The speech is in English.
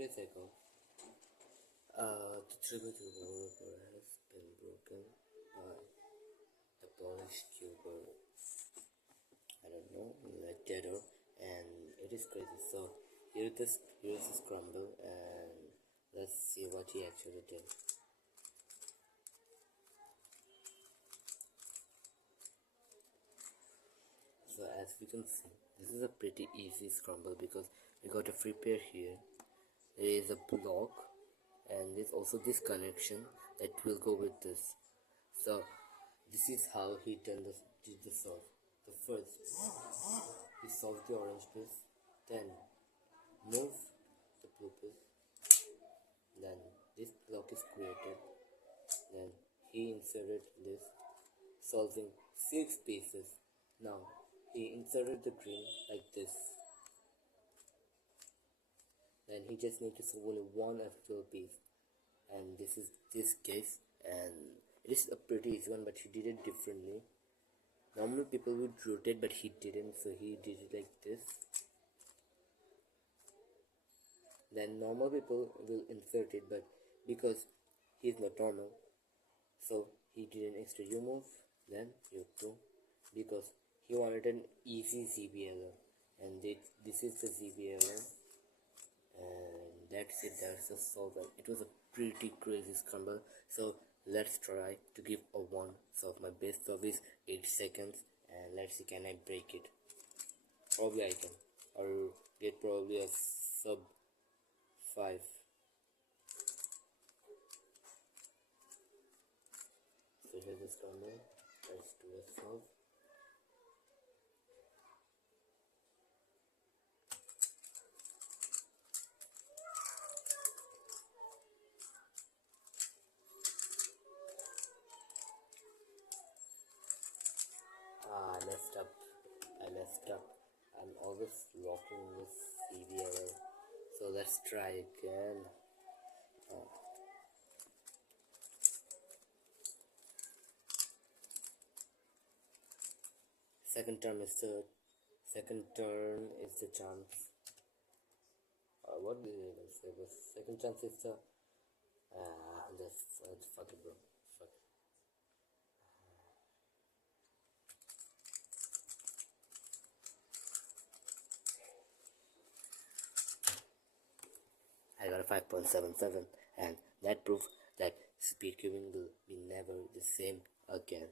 days ago, the trigger to the rover has been broken by the Polish cuber. I don't know, like Deader, and it is crazy. So here's the scramble, and let's see what he actually did. So as we can see, this is a pretty easy scramble because we got a free pair here. There is a block, and there's also this connection that will go with this. So this is how he did the solve. So first he solved the orange piece, then move the blue piece, then this block is created, then he inserted this, solving 6 pieces. Now he inserted the green like this, then he just needs to solve only one actual piece, and this is this case, and it is a pretty easy one, but he did it differently. Normally people would rotate, but he didn't, so he did it like this. Then normal people will insert it, but because he's not normal, so he did an extra U move, then U2, because he wanted an easy ZBLO, and this is the ZBLO, and that's it. That's the solver. It was a pretty crazy scramble. So let's try to give a 1. So my best serve is 8 seconds, and let's see, can I break it? Probably I can, or get probably a sub 5. So here's the scramble. Let's do a solve. I messed up. I'm always locking this CBLO. So let's try again. Second turn is the chance. What did I even say? The second chance is the fuck it, bro. Fuck. I got a 5.77, and that proves that speedcubing will be never the same again.